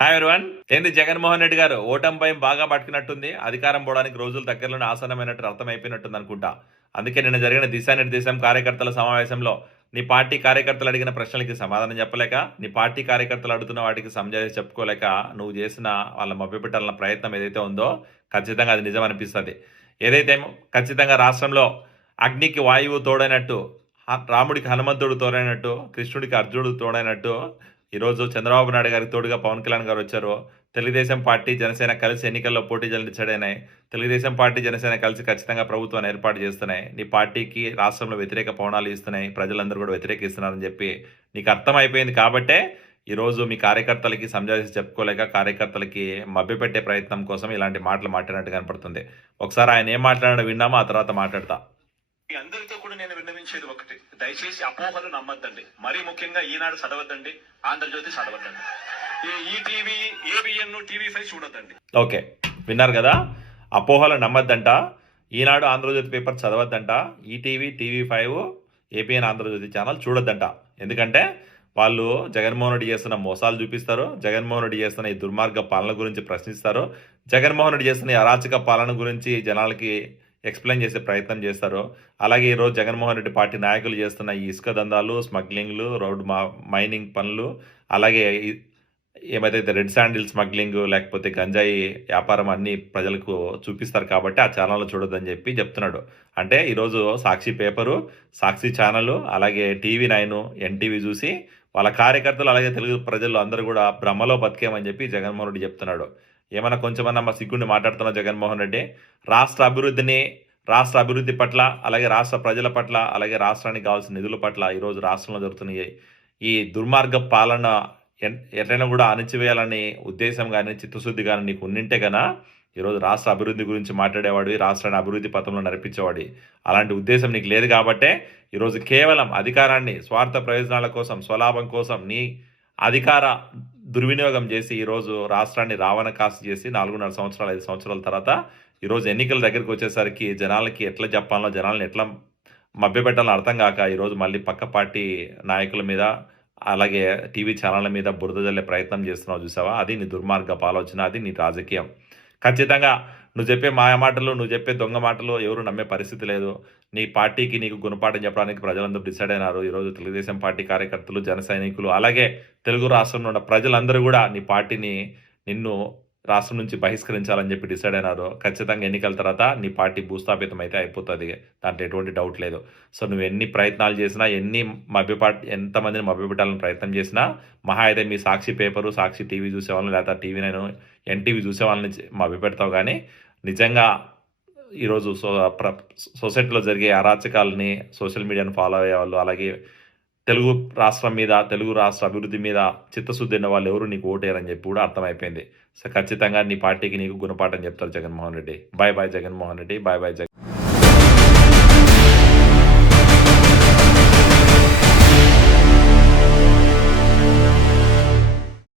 Hi everyone. ఏంది జగన్మోహన్ రెడ్డి గారు ఓటమిపై బాగా పట్టుకున్నట్టుంది. అధికారం పోవడానికి రోజులు దగ్గరలోనే ఆసన్నమైనట్టు అర్థమైపోయినట్టుంది అనుకుంటా. అందుకే నిన్న జరిగిన దిశానిర్దేశం కార్యకర్తల సమావేశంలో నీ పార్టీ కార్యకర్తలు అడిగిన ప్రశ్నలకి సమాధానం చెప్పలేక, నీ పార్టీ కార్యకర్తలు అడుగుతున్న వాటికి సంజాయిషి చెప్పుకోలేక నువ్వు చేసిన వాళ్ళ మభ్యపెట్టాలన్న ప్రయత్నం ఏదైతే ఉందో ఖచ్చితంగా అది నిజం అనిపిస్తుంది. ఏదైతే ఖచ్చితంగా రాష్ట్రంలో అగ్నికి వాయువు తోడైనట్టు, రాముడికి హనుమంతుడు తోడైనట్టు, కృష్ణుడికి అర్జునుడు తోడైనట్టు ఈరోజు చంద్రబాబు నాయుడు గారికి తోడుగా పవన్ కళ్యాణ్ గారు వచ్చారు. తెలుగుదేశం పార్టీ జనసేన కలిసి ఎన్నికల్లో పోటీ డిసైడ్. తెలుగుదేశం పార్టీ జనసేన కలిసి ఖచ్చితంగా ప్రభుత్వాన్ని ఏర్పాటు చేస్తున్నాయి. నీ పార్టీకి రాష్ట్రంలో వ్యతిరేక పవనాలు ఇస్తున్నాయి, ప్రజలందరూ కూడా వ్యతిరేకిస్తున్నారని చెప్పి నీకు అర్థమైపోయింది. కాబట్టే ఈరోజు మీ కార్యకర్తలకి సంజాయిషి చెప్పుకోలేక కార్యకర్తలకి మభ్యపెట్టే ప్రయత్నం కోసం ఇలాంటి మాటలు మాట్లాడినట్టు కనపడుతుంది. ఒకసారి ఆయన ఏం మాట్లాడాడో విన్నామో ఆ తర్వాత మాట్లాడతా. అందరితో కూడా నేను విన్నవించేది ఒకటి, దయచేసి అపోహలు నమ్మద్దండి. మరీ ముఖ్యంగా ఈనాడు చదవద్దండి, ఆంధ్రజ్యోతి చదవద్దండి, ఈటీవీ, ఏబిఎన్, టీవీ5 చూడొద్దండి. ఓకే, విన్నారు కదా. అపోహలు నమ్మద్దంట, ఈనాడు ఆంధ్రజ్యోతి పేపర్ చదవద్దంట, ETV, TV five, ABN Andhrajyothi channel చూడొద్దంట. ఎందుకంటే వాళ్ళు జగన్మోహన్ రెడ్డి చేస్తున్న మోసాలు చూపిస్తారు, జగన్మోహన్ రెడ్డి చేస్తున్న ఈ దుర్మార్గ పాలన గురించి ప్రశ్నిస్తారు, జగన్మోహన్ రెడ్డి చేస్తున్న ఈ అరాచక పాలన గురించి జనాలకి ఎక్స్ప్లెయిన్ చేసే ప్రయత్నం చేస్తారు. అలాగే ఈరోజు జగన్మోహన్ రెడ్డి పార్టీ నాయకులు చేస్తున్న ఈ ఇసుక దందాలు, స్మగ్లింగ్లు, రోడ్ మైనింగ్ పనులు, అలాగే ఏమైతే రెడ్ శాండిల్ స్మగ్లింగ్ లేకపోతే గంజాయి వ్యాపారం అన్ని ప్రజలకు చూపిస్తారు. కాబట్టి ఆ ఛానల్లో చూడొద్దని చెప్పి చెప్తున్నాడు. అంటే ఈరోజు సాక్షి పేపరు, సాక్షి ఛానల్, అలాగే టీవీ9, ఎన్టీవీ చూసి వాళ్ళ కార్యకర్తలు అలాగే తెలుగు ప్రజలు అందరూ కూడా భ్రమలో బతికేమని చెప్పి జగన్మోహన్ రెడ్డి చెప్తున్నాడు. ఏమైనా కొంచెమన్నా మా సిగ్గుండి మాట్లాడుతున్నా జగన్మోహన్ రెడ్డి? రాష్ట్ర అభివృద్ధి పట్ల, అలాగే రాష్ట్ర ప్రజల పట్ల, అలాగే రాష్ట్రానికి కావాల్సిన నిధుల పట్ల ఈరోజు రాష్ట్రంలో జరుగుతున్న ఈ దుర్మార్గ పాలన ఎట్లయినా కూడా అణిచివేయాలని ఉద్దేశం కానీ చిత్తశుద్ధి కానీ నీకు ఉన్నింటే కన్నా ఈరోజు రాష్ట్ర అభివృద్ధి గురించి మాట్లాడేవాడివి, రాష్ట్రాన్ని అభివృద్ధి పథంలో నడిపించేవాడి. అలాంటి ఉద్దేశం నీకు లేదు కాబట్టే ఈరోజు కేవలం అధికారాన్ని స్వార్థ ప్రయోజనాల కోసం, స్వలాభం కోసం నీ అధికార దుర్వినియోగం చేసి ఈరోజు రాష్ట్రాన్ని రావణ కాస్త చేసి 4.5 సంవత్సరాలు 5 సంవత్సరాల తర్వాత ఈరోజు ఎన్నికల దగ్గరికి వచ్చేసరికి జనాలకి ఎట్లా చెప్పాలో, జనాలను ఎట్లా మభ్యపెట్టాలో అర్థం కాక ఈరోజు మళ్ళీ పక్క పార్టీ నాయకుల మీద, అలాగే టీవీ ఛానళ్ళ మీద బురద జల్లే ప్రయత్నం చేస్తున్నావు చూసావా? అది నీ దుర్మార్గపు ఆలోచన, అది నీ రాజకీయం. ఖచ్చితంగా నువ్వు చెప్పే మాయ మాటలు, నువ్వు చెప్పే దొంగ మాటలు ఎవరు నమ్మే పరిస్థితి లేదు. నీ పార్టీకి నీకు గుణపాఠం చెప్పడానికి ప్రజలందరూ డిసైడ్ అయినారు. ఈరోజు తెలుగుదేశం పార్టీ కార్యకర్తలు, జన సైనికులు, అలాగే తెలుగు రాష్ట్రంలో ఉన్న ప్రజలందరూ కూడా నీ పార్టీని, నిన్ను రాష్ట్రం నుంచి బహిష్కరించాలని చెప్పి డిసైడ్ అయినారు. ఖచ్చితంగా ఎన్నికల తర్వాత నీ పార్టీ భూస్థాపితం అయితే అయిపోతుంది, దాంట్లో ఎటువంటి డౌట్ లేదు. సో నువ్వు ఎన్ని ప్రయత్నాలు చేసినా, ఎంతమందిని మభ్యపెట్టాలని ప్రయత్నం చేసినా, మహా అయితే మీ సాక్షి పేపరు, సాక్షి టీవీ చూసేవాళ్ళని, లేదా టీవీ9, ఎన్టీవీ చూసేవాళ్ళని మభ్యపెడతావు. కానీ నిజంగా ఈరోజు సొసైటీలో జరిగే అరాచకాలని, సోషల్ మీడియాను ఫాలో అయ్యే వాళ్ళు, అలాగే తెలుగు రాష్ట్రం మీద, తెలుగు రాష్ట్ర అభివృద్ధి మీద చిత్తశుద్ధి ఉన్న వాళ్ళు ఎవరు నీకు ఓటేయరని చెప్పి కూడా అర్థమైపోయింది. సో ఖచ్చితంగా నీ పార్టీకి నీకు గుణపాఠం చెప్తారు Jaganmohan Reddy. Bye bye Jaganmohan Reddy, bye bye Jagan.